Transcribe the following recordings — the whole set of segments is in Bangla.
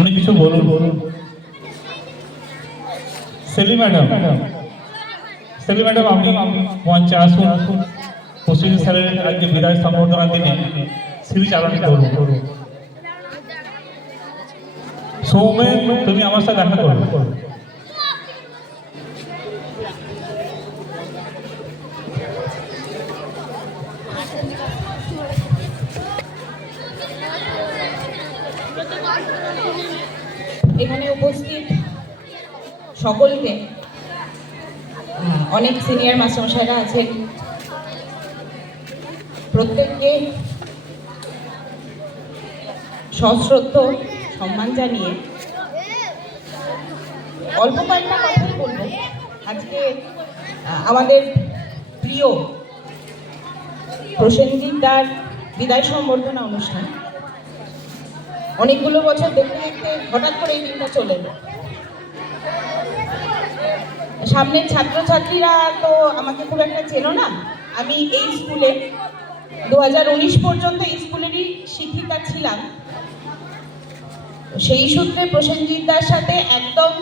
উনি কিছু বলুন। সেলি ম্যাডাম, সেলি ম্যাডাম আপনি মঞ্চে আসুন। প্রসেনজিৎ স্যারের আজকে বিদায় সম্বর্ধনার দিনে স্মৃতিচারণ করুন। সৌমেন, তুমি আমার সাথে দেখা করো। এখানে উপস্থিত সকলকে, অনেক সিনিয়র মাস্টারমশাইরা আছেন, প্রত্যেককে সশ্রদ্ধ সম্মান জানিয়ে অল্প কয়েকটা কথাই বলবো। আজকে আমাদের প্রিয় প্রসেনজিৎ দার বিদায় সম্বর্ধনা অনুষ্ঠান। অনেকগুলো বছর দেখতে দেখতে হঠাৎ করে এই দিনটা চলে এলো। সামনের ছাত্রছাত্রীরা তো আমাকে খুব একটা চেনো না। আমি এই স্কুলে 2019 পর্যন্ত এই স্কুলেরই শিক্ষিকা ছিলাম। সেই সূত্রে প্রসেনজিৎ দার সাথে একদম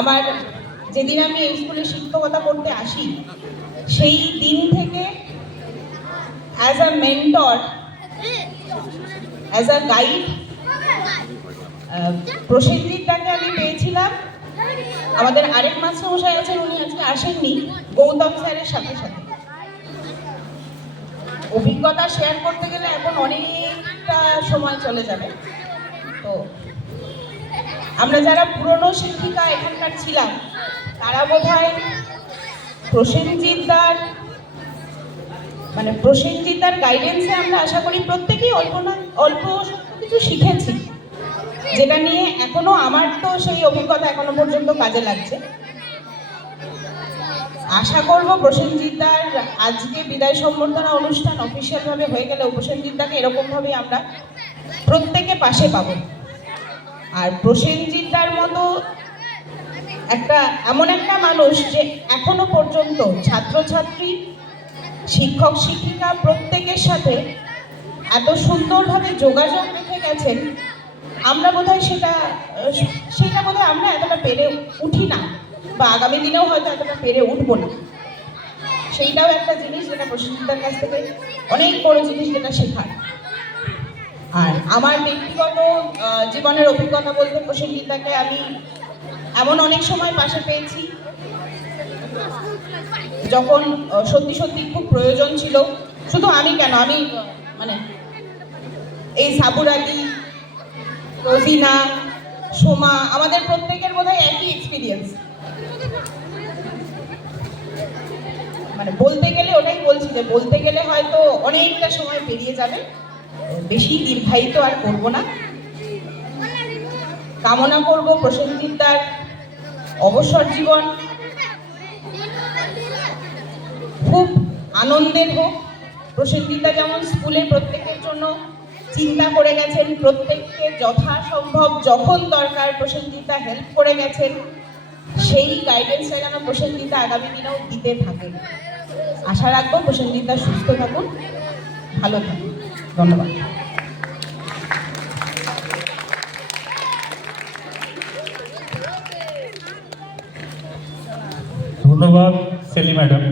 আমার, যেদিন আমি এই স্কুলে শিক্ষকতা করতে আসি সেই দিন থেকে as a mentor, as a guide Prosenjit দাকে আমি পেয়েছিলাম। আমাদের আরেক মাস্টারমশাই আছেন, উনি আজকে আসেননি, গৌতম স্যারের সাথে সাথে। অভিজ্ঞতা শেয়ার করতে গেলে এখন অনেকটা সময় চলে যাবে। তো আমরা যারা পুরনো শিক্ষিকা এখানকার ছিলাম তারা বোধহয় প্রসেনজিৎ দার গাইডেন্সে আমরা আশা করি প্রত্যেকেই অল্প কিছু শিখেছি, যেটা নিয়ে এখনো আমার তো সেই অভিজ্ঞতা এখনো পর্যন্ত কাজে লাগছে। আশা করব প্রসেনজিৎ দার আজকে বিদায় সম্বর্ধনা অনুষ্ঠান অফিসিয়াল ভাবে হয়ে গেলেও প্রসেনজিৎ দাকে এরকম ভাবেই আমরা প্রত্যেকে পাশে পাবো। আর প্রসেনজিৎ দার মতো এমন একটা মানুষ যে এখনো পর্যন্ত ছাত্রছাত্রী, শিক্ষক শিক্ষিকা প্রত্যেকের সাথে এত সুন্দরভাবে যোগাযোগ রেখে গেছেন, আমরা বোধহয় সেটা বোধহয় আমরা এতটা পেরে উঠি না, বা আগামী দিনেও হয়তো এতটা পেরে উঠবো না। সেইটাও একটা জিনিস যেটা প্রসেনজিৎদার কাছ থেকে অনেক বড় জিনিস, যেটা শেখার। আর আমার ব্যক্তিগত জীবনের অভিজ্ঞতা বলতে প্রসেনজিৎদাকে আমি এমন অনেক সময় পাশে পেয়েছি যখন সত্যি সত্যি খুব প্রয়োজন ছিল। শুধু আমি কেন, আমি এই সাবুরাদি, রোজিনা, সোমা, আমাদের প্রত্যেকের বোধহয় একই এক্সপিরিয়েন্স। বলতে গেলে ওটাই বলছি যে বলতে গেলে হয়তো অনেকটা সময় পেরিয়ে যাবে, বেশি দীর্ঘায়িত আর করব না। কামনা করব প্রসেনজিৎ দার অবসর জীবন খুব আনন্দের হোক। প্রসেনজিৎ দা যেমন স্কুলে প্রত্যেকের জন্য চিন্তা করে গেছেন, প্রত্যেককে যথাসম্ভব যখন দরকার প্রসেনজিৎ দা হেল্প করে গেছেন, সেই গাইডেন্সটা যেন প্রসেনজিৎ দা আগামী দিনেও দিতে থাকেন। আশা রাখবো প্রসেনজিৎ দা সুস্থ থাকুন, ভালো থাকুন। ধন্যবাদ। ধন্যবাদ সেলি ম্যাডাম।